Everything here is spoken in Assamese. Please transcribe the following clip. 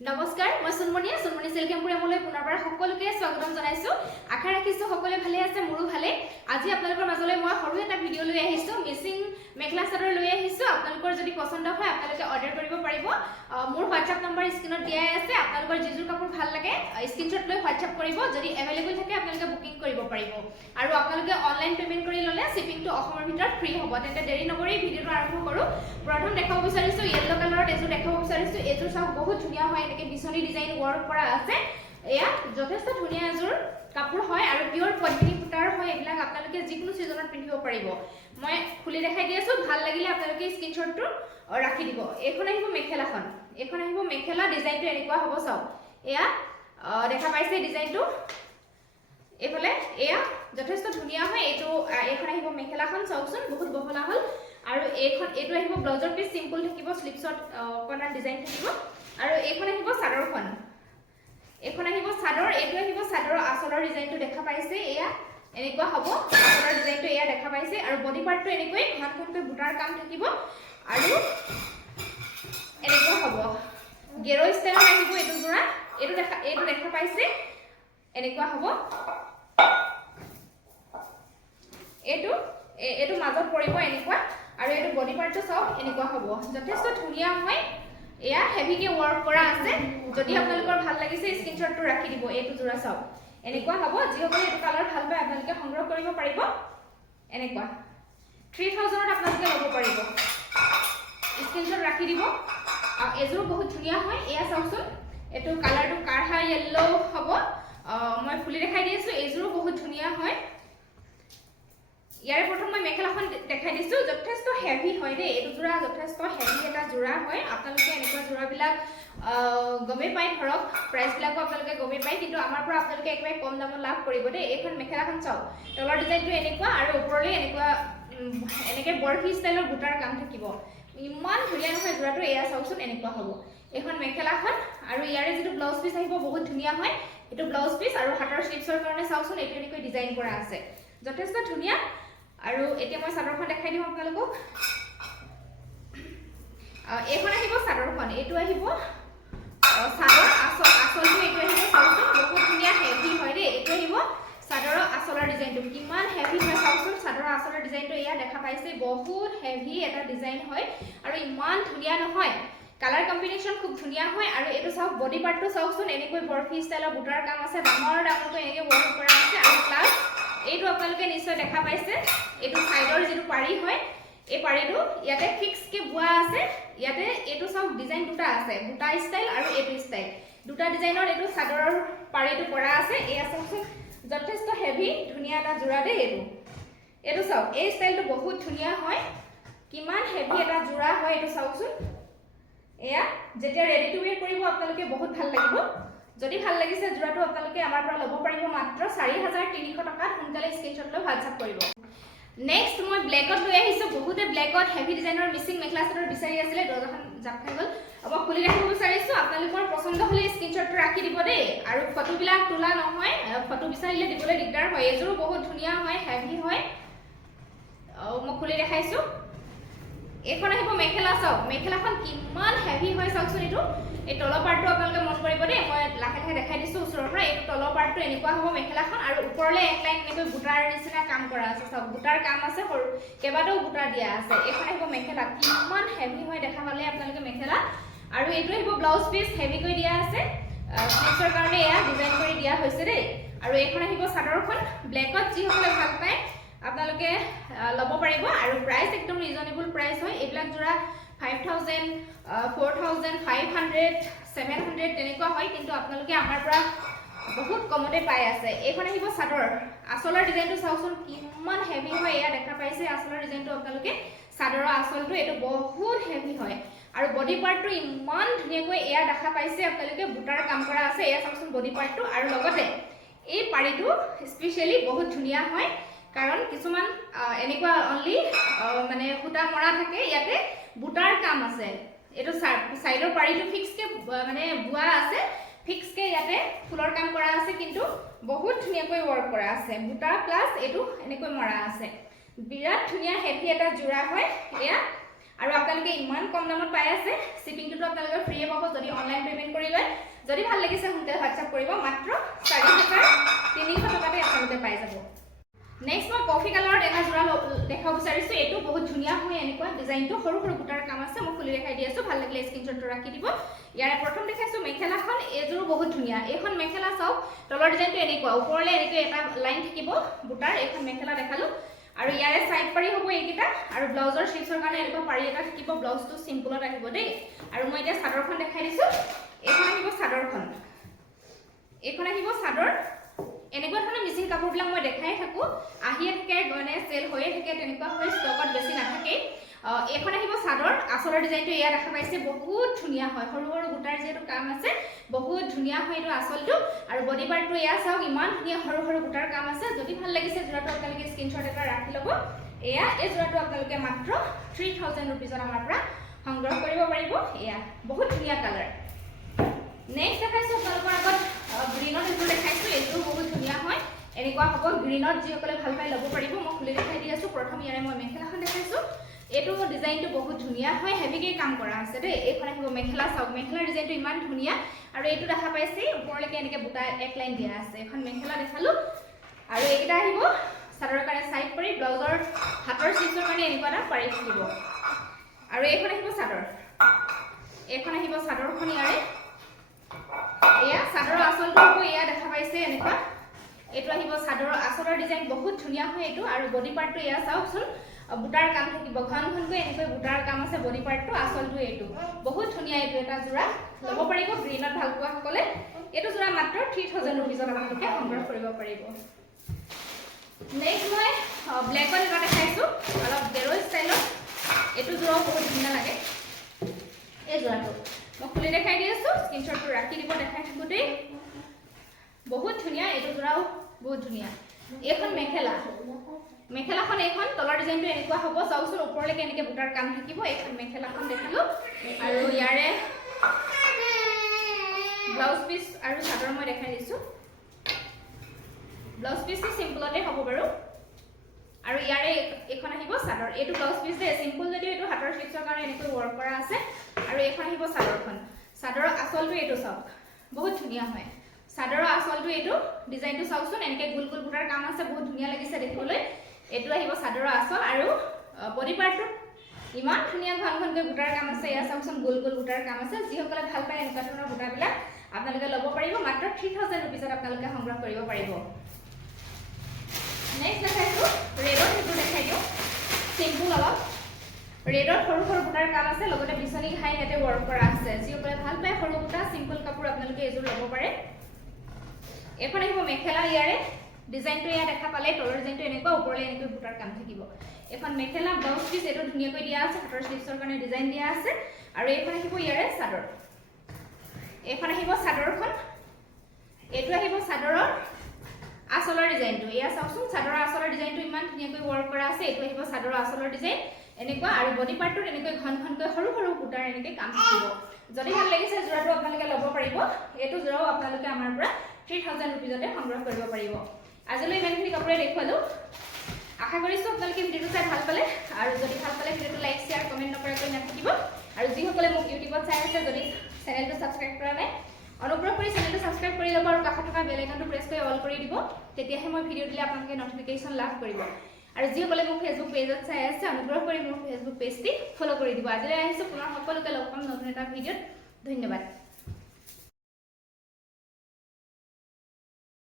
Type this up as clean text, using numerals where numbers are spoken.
নমস্কাৰ মই সুনমণি সিল্ক এম্পোৰিয়ামলৈ পুনৰবাৰ সকলোকে স্বাগতম জনাইছো আশা ৰাখিছো সকলোৱে ভালে আছে মোৰো ভালে আজি আপোনালোকৰ মাজলৈ মই সৰু এটা ভিডিও লৈ আহিছো মিচিং মেখলা চাদৰ লৈ আহিছো আপোনালোকৰ যদি পছন্দ হয় আপোনালোকে অৰ্ডাৰ কৰিব পাৰিব মোৰ WhatsApp নম্বৰ স্ক্ৰিনত দিয়াই আছে আপোনালোকৰ যিজোৰ কাপোৰ ভাল লাগে স্ক্ৰিনশ্বট লৈ WhatsApp কৰিব যদি এভেইলেবল থাকে আপোনালোকে বুকিং কৰিব পাৰিব আৰু আপোনালোকে অনলাইন পেমেন্ট কৰি ললে শিপিংটো অসমৰ ভিতৰত ফ্ৰী হ'ব তেন্তে দেৰি নকৰি ভিডিওটো আৰম্ভ কৰো প্ৰথম দেখাব বিচাৰিছো ইয়েলো কালাৰত এজোৰ দেখাব বিচাৰিছো এজোৰ চাওক বহুত ধুনীয়া হয় এনেকে বিছনি ডিজাইন ওয়াৰ্ক কৰা আছে এয়া যথেষ্ট ধুনীয়া এজোৰ কাপোৰ হয় আৰু পিওৰ পদ্মিনী সূতাৰ হয় এবিলাক আপোনালোকে যিকোনো সিজনত পিন্ধিব পাৰিব মই খুলি দেখাই দি আছো ভাল লাগিলে আপোনালোকে স্ক্ৰিনশ্বটটো ৰাখি দিব এখন আহিব মেখেলাখন এখন আহিব মেখেলা ডিজাইনটো এনেকুৱা হ'ব চাও এয়া দেখা পাইছে ডিজাইনটো এফালে এয়া যথেষ্ট ধুনীয়া হয় এটো এখন আহিব মেখেলাখন চাওকচোন বহুত বহলা হল আৰু এটো আহিব ব্লাউজৰ পিস সিম্পল থাকিব স্লিপছত কৰ্নাৰ ডিজাইন থাকিব আৰু এখন আহিব চাদৰখন এখন আহিব চাদৰ এটো আহিব চাদৰৰ আঁচলৰ ডিজাইনটো দেখা পাইছে এয়া এনেকুৱা হ'ব আঁচলৰ ডিজাইনটো এয়া দেখা পাইছে আৰু বডি পাৰ্টটো এনেকৈ ঘনকৈ বুটাৰ কাম থাকিব আৰু এনেকুৱা হ'ব গেৰো ষ্টাইলত আহিব এটো জোৰা এটো দেখা পাইছে এনেকুৱা হ'ব এটো মাজত পৰিব এনেকুৱা আৰু এটো বডি পাৰ্টটো সব এনেকুৱা হ'ব যথেষ্ট ধুনীয়া হয় এয়া হেভিকে ওয়াৰ্ক কৰা আছে যদি আপোনালোকৰ ভাল লাগিছে স্ক্ৰিনশ্বটটো ৰাখি দিব এটো জোৰা চাও এনেকুৱা হ'ব যিসকলে এটো কালাৰ ভাল পায় আপোনালোকে সংগ্ৰহ কৰিব পাৰিব এনেকুৱা 3000 ত আপোনালোকে ল'ব পাৰিব স্ক্ৰিনশ্বট ৰাখি দিব এজোৰ বহুত ধুনীয়া হয় এয়া চাওকচোন এটো কালাৰটো কাঢ়া ইয়েলো হ'ব মই ফুলি দেখাই দি আছো এজোৰ বহুত ধুনীয়া হয় ইয়াৰে প্ৰথম মই মেখেলাখন দেখাই দিছো যথেষ্ট হেভি হয় দে এটো জোৰা যথেষ্ট হেভি এটা জোৰা হয় আপোনালোকে এনেকুৱা জোৰাবিলাক গমে পাই ধৰক প্ৰাইস বিলাকো আপোনালোকে গমে পাই কিন্তু আমাৰ পৰা আপোনালোকে একবাৰে কম দামত লাভ কৰিব দে এখন মেখেলাখন চাও তলৰ ডিজাইনটো এনেকুৱা আৰু ওপৰলৈ এনেকুৱা এনেকে বৰফি ষ্টাইলৰ বুটাৰ কাম থাকিব ইমান ধুনীয়া নহয় জোৰাটো এয়া চাওকচোন এনেকুৱা হ'ব এখন মেখেলাখন আৰু ইয়াৰে যেটো ব্লাউজ পিস আহিব বহুত ধুনীয়া হয় এটো ব্লাউজ পিস আৰু হাতৰ স্লিপছৰ কাৰণে চাওকচোন এটো এনেকৈ ডিজাইন কৰা আছে যথেষ্ট ধুনীয়া আৰু এতিয়া মই চাদৰখন দেখাই দিম আপোনালোকক এখন আহিব চাদৰখন এটো আহিব চাদৰ আঁচলটো এটো আহিব চাওকচোন বহুত ধুনীয়া হেভি হয় দে এটো আহিব চাদৰৰ আঁচলৰ ডিজাইনটো কিমান হেভি হয় চাওকচোন চাদৰৰ আঁচলৰ ডিজাইনটো এয়া দেখা পাইছে বহুত হেভি এটা ডিজাইন হয় আৰু ইমান ধুনীয়া নহয় কালাৰ কম্বিনেশন খুব ধুনীয়া হয় আৰু এটো চাওক বডি পাৰ্টটো চাওকচোন এনেকৈ বৰফি ষ্টাইলৰ বুটাৰ কাম আছে ডাঙৰকৈ এনেকৈ ওয়াৰ্ক কৰা আছে আৰু প্লাস এইটো আপোনালোকে নিশ্চয় দেখা পাইছে এটো সাইডৰ যেটো পাৰি হয় এই পাৰিটো ইয়াতে ফিক্স কে বুৱা আছে ইয়াতে এটো সব ডিজাইন দুটা আছে বুটা ষ্টাইল আৰু এটো ষ্টাইল দুটা ডিজাইনৰ এটো সাদৰৰ পাৰিটো কৰা আছে এই আছে যথেষ্ট হেভি ধুনীয়া এটা জোৰা দে এটো সব এই ষ্টাইলটো বহুত ধুনীয়া হয় কিমান হেভি এটা জোৰা হয় এটো চাওকচোন এয়া যেতিয়া ৰেডি টু ওয়্যাৰ কৰিব আপোনালোকে বহুত ভাল লাগিব যদি ভাল লাগিছে জোৰাটো আপোনালোকে আমাৰ পৰা ল'ব পাৰিব মাত্ৰ 4300 টকাত সোনকালে স্ক্ৰিনশ্বট লৈ WhatsApp কৰিব নেক্সট মই ব্ল্যাকত লৈ আহিছো বহুতে ব্ল্যাকত হেভি ডিজাইনৰ মিচিং মেখলা চাদৰ বিচাৰি আছিল দৰ্জাখন জাপ খাই গল মই খুলি ৰাখিব বিচাৰিছো আপোনালোকৰ পছন্দ হলে স্ক্ৰিনশ্বটটো ৰাখি দিব দেই আৰু ফটোবিলাক তোলা নহয় ফটো বিচাৰিলে দিবলৈ দিগদাৰ হয় এজোৰ বহুত ধুনীয়া হয় হেভি হয় মই খুলি দেখাইছো এখন আহিব মেখেলা চাওক মেখেলাখন কিমান হেভি হয় চাওকচোন এটো এই তলৰ পাৰ্টটো আপোনালোকে মন কৰিব দেই মই লাহে লাহে দেখাই দিছো ওচৰৰ পৰা এই তলৰ পাৰ্টটো এনেকুৱা হ'ব মেখেলাখন আৰু ওপৰলৈ এক লাইন এনেকৈ বুটাৰ নিচিনা কাম কৰা আছে চাওক বুটাৰ কাম আছে সৰু কেবাটাও বুটাৰ দিয়া আছে এখন আহিব মেখেলা কিমান হেভি হয় দেখা পালে আপোনালোকে মেখেলা আৰু এইটো আহিব ব্লাউজ পিস হেভি কৰি দিয়া আছে স্লিপছৰ কাৰণে এয়া ডিজাইন কৰি দিয়া হৈছে দেই আৰু এখন আহিব চাদৰখন ব্ল্যাকত যি সকলে ভাল পায় আপোনালোকে ল'ব পাৰিব আৰু প্ৰাইস একদম ৰিজনেবল প্ৰাইস হয় এইবিলাক জোৰা 5000 4000 500 700 তেনেকুৱা হয় কিন্তু আপোনালোকে আমাৰ পৰা বহুত কমতে পাই আছে এখন আহিব চাদৰ আঁচলৰ ডিজাইনটো চাওকচোন কিমান হেভি হয় এয়া দেখা পাইছে আঁচলৰ ডিজাইনটো আপোনালোকে চাদৰৰ আঁচলটো এটো বহুত হেভি হয় আৰু বডি পাৰ্টটো ইমান ধুনীয়াকৈ এয়া দেখা পাইছে আপোনালোকে বুটাৰ কাম কৰা আছে এয়া চাওকচোন বডি পাৰ্টটো আৰু লগতে এই পাৰিটো স্পেশালি বহুত ধুনীয়া হয় কাৰণ কিছুমান এনেকুৱা অনলি মানে সূতা মৰা থাকে ইয়াতে বুটাৰ কাম আছে এটো সাইডৰ পাৰিটো ফিক্স কে মানে বুৱা আছে ফিক্স কে ইয়াতে ফুলৰ কাম কৰা আছে কিন্তু বহুত ধুনীয়াকৈ ওয়াৰ্ক কৰা আছে বুটা প্লাস এটো এনেকৈ মৰা আছে বিৰাট ধুনীয়া হেভি এটা জোৰা হয় এয়া আৰু আপোনালোকে ইমান কম দামত পাই আছে শিপিংটো আপোনালোকে ফ্ৰী পাব যদি অনলাইন পেমেন্ট কৰি লয় যদি ভাল লাগিছে সোনকালে WhatsApp কৰিব মাত্ৰ 4300 টকাতে আপোনালোকে পাই যাব নেক্সট মই কফি কালাৰত এটা জোৰা দেখাব বিচাৰিছো এটো বহুত ধুনিয়া হয় এনেকুৱা ডিজাইনটো সৰু সৰু বুটাৰ কাম আছে মই খুলি দেখাই দি আছো ভাল লাগিলে স্ক্ৰিনশ্বটটো ৰাখি দিব ইয়াৰে প্ৰথম দেখাইছো মেখেলাখন এজোৰ বহুত ধুনিয়া এইখন মেখেলা চাও তলৰ ডিজাইনটো এনেকুৱা ওপৰলে এনেকৈ এটা লাইন থাকিব বুটাৰ এইখন মেখেলা দেখালো আৰু ইয়াৰে সাইড পাৰি হ'ব এইকিটা আৰু ব্লাউজৰ শেপৰ কাৰণে এনেকুৱা পাৰি এটা থাকিব ব্লাউজটো সিম্পলত আহিব দেই আৰু মই এতিয়া চাদৰখন দেখাই দিছো এইখন আহিব চাদৰখন এইখন আহিব চাদৰ এনেকুৱা ধৰণৰ মিচিং কাপোৰবিলাক মই দেখাই থাকো আহিয়ে থাকে গনে সেল হৈয়ে থাকে তেনেকুৱা হয় ষ্টকত বেছি নাথাকে এখন আহিব চাদৰ আসলৰ ডিজাইনটো এয়া দেখা পাইছে বহুত ধুনিয়া হয় সৰু সৰু বুটাৰ যেটো কাম আছে বহুত ধুনিয়া হয় এটো আসলটো আৰু বডি পাৰ্টটো এয়া চাওক ইমান ধুনিয়া সৰু সৰু বুটাৰ কাম আছে যদি ভাল লাগিছে জোৰাটো আপোনালোকে স্ক্ৰিনশ্বট এটা ৰাখি ল'ব এয়া এই জোৰাটো আপোনালোকে মাত্ৰ 3000 रुपीजৰ আমাৰ পৰা সংগ্ৰহ কৰিব পাৰিব এয়া বহুত ধুনিয়া কালাৰ নেক্সট দেখাইছো আপোনালোকৰ আগত গ্ৰীনত এটো দেখাইছো এটো বহুত ধুনিয়া হয় এনেকুৱা হ'ব গ্ৰীনত যিসকলে ভাল পাই ল'ব পাৰিব মই খুলি দেখাই দি আছো প্ৰথম ইয়াৰে মই মেখেলাখন দেখাইছো এটো ডিজাইনটো বহুত ধুনিয়া হয় হেভিকে কাম কৰা আছে দেই এইখন আহিব মেখেলা চাওক মেখেলাৰ ডিজাইনটো ইমান ধুনিয়া আৰু এইটো দেখা পাইছে ওপৰলৈকে এনেকৈ বুটা এক লাইন দিয়া আছে এখন মেখেলা দেখালো আৰু এইটা আহিব চাদৰৰ কাৰণে সাইড পাৰি ব্লাউজৰ হাতৰ স্লিভৰ কাৰণে এনেকুৱা এটা পাৰি থাকিব আৰু এইখন আহিব চাদৰ এইখন আহিব চাদৰখন ইয়াৰে এয়া চাদৰৰ আসলটো হ'ব এয়া দেখা পাইছে এনেকুৱা এটো আহিব চাদৰৰ আসলৰ ডিজাইন বহুত ধুনিয়া হয় এটো আৰু বডি পাৰ্টটো এয়া চাওকচোন বুটাৰ কাম থাকিব ঘন ঘনকৈ এনেকৈ বুটাৰ কাম আছে বডি পাৰ্টটো আসলটো এটো বহুত ধুনিয়া এটো এটা জোৰা ল'ব পাৰিব গ্ৰীনত ভাল পোৱা সকলে এটো জোৰা মাত্ৰ 3000 रुपीजত আপোনালোকে সংগ্ৰহ কৰিব পাৰিব নেক্সট মই ব্ল্যাকত এটা দেখাইছো অলপ গেৰো ষ্টাইলত এটো জোৰা বহুত ধুনিয়া লাগে এই জোৰাটো মই খুলি দেখাই দি আছো স্ক্ৰিনশ্বটটো ৰাখি দিব দেখাই থাকোতে বহুত ধুনিয়া এটো জোৰাও বহুত ধুনিয়া এখন মেখেলাখন এখন তলৰ ডিজাইনটো এনেকুৱা হ'ব চাওচোন ওপৰলৈকে এনেকৈ বুটাৰ কাম থাকিব এখন মেখেলাখন দেখালো আৰু ইয়াৰে ব্লাউজ পিস আৰু চাদৰ মই দেখাই দিছো ব্লাউজ পিসটো সিম্পলতে হ'ব বাৰু আৰু ইয়াৰে এখন আহিব চাদৰ এটো ব্লাউজ পিস দে সিম্পল যদি এটো হাতৰ স্লিভৰ কাৰণে এনেকৈ ওয়াৰ্ক কৰা আছে আৰু এখন আহিব চাদৰখন চাদৰৰ আসলটো এটো চাওক বহুত ধুনিয়া হয় চাদৰৰ আসলটো এটো ডিজাইনটো চাওকচোন এনেকৈ গোল গোল বুটাৰ কাম আছে বহুত ধুনিয়া লাগিছে দেখিবলৈ এটো আহিব চাদৰৰ আসল আৰু বডি পাৰ্টটো ইমান ধুনিয়া ঘন ঘনকৈ বুটাৰ কাম আছে এয়া চাওকচোন গোল গোল বুটাৰ কাম আছে যিসকলে ভাল পায় এনেকুৱা ধৰণৰ বুটাবিলাক আপোনালোকে ল'ব পাৰিব মাত্ৰ 3000 रुपीजত আপোনালোকে সংগ্ৰহ কৰিব পাৰিব নেক্সট দেখাইছো ৰেডত এটো দেখাই দিও সিম্পল অলপ ৰেডত সৰু সৰু বুটাৰ কাম আছে লগতে বিছনি ঘাই ইয়াতে ওয়াৰ্ক কৰা আছে যিসকলে ভাল পায় সৰু বুটা সিম্পল কাপোৰ আপোনালোকে এজোৰ ল'ব পাৰে এখন আহিব মেখেলা ইয়াৰে ডিজাইনটো ইয়া দেখা পালে তলৰ ডিজাইনটো এনেকুৱা ওপৰলে এনেকৈ বুটাৰ কাম থাকিব এখন মেখেলা ব্লাউজ পিস এটো ধুনিয়াকৈ দিয়া আছে হাতৰ স্লিভৰ কাৰণে ডিজাইন দিয়া আছে আৰু এইখন আহিব ইয়াৰে চাদৰ এইখন আহিব চাদৰখন এটো আহিব চাদৰৰ আসলৰ ডিজাইনটো ইয়া চাওচোন চাদৰৰ আসলৰ ডিজাইনটো ইমান ধুনিয়াকৈ ওয়াৰ্ক কৰা আছে এটো আহিব চাদৰৰ আসলৰ ডিজাইন এনেকুৱা আৰু বডি পাৰ্টটো এনেকৈ ঘন ঘনকৈ সৰু সৰু বুটাৰ এনেকৈ কাম থাকিব যদি ভাল লাগিছে জোৰাটো আপোনালোকে ল'ব পাৰিব এটো জোৰাও আপোনালোকে আমাৰ পৰা 3000 रुपीजতে সংগ্ৰহ কৰিব পাৰিব আজিলৈ ইমানখিনি কাপোৰে দেখুৱালো আশা কৰিছো আপোনালোকে ভিডিওটো চাই ভাল পালে আৰু যদি ভাল পালে ভিডিওটো লাইক শেয়াৰ কমেন্ট নকৰাকৈ নাথাকিব আৰু যিসকলে মোক ইউটিউবত চাই আছে যদি চেনেলটো সাবস্ক্ৰাইব কৰা নাই অনুগ্ৰহ কৰি চেনেলটো সাবস্ক্ৰাইব কৰি ল'ব আৰু কাষত থকা বেল আইকনটো প্ৰেছ কৰি অল কৰি দিব তেতিয়াহে মই ভিডিও দিলে আপোনালোকে নটিফিকেশন লাভ কৰিব আৰু যিসকলে মোক ফেসবুক পেজত চাই আছে অনুগ্ৰহ কৰি মোৰ ফেসবুক পেজটি ফলো কৰি দিব আজিলৈ আহিছো পুনৰ সকলোকে লগ পাম নতুন এটা ভিডিওত ধন্যবাদ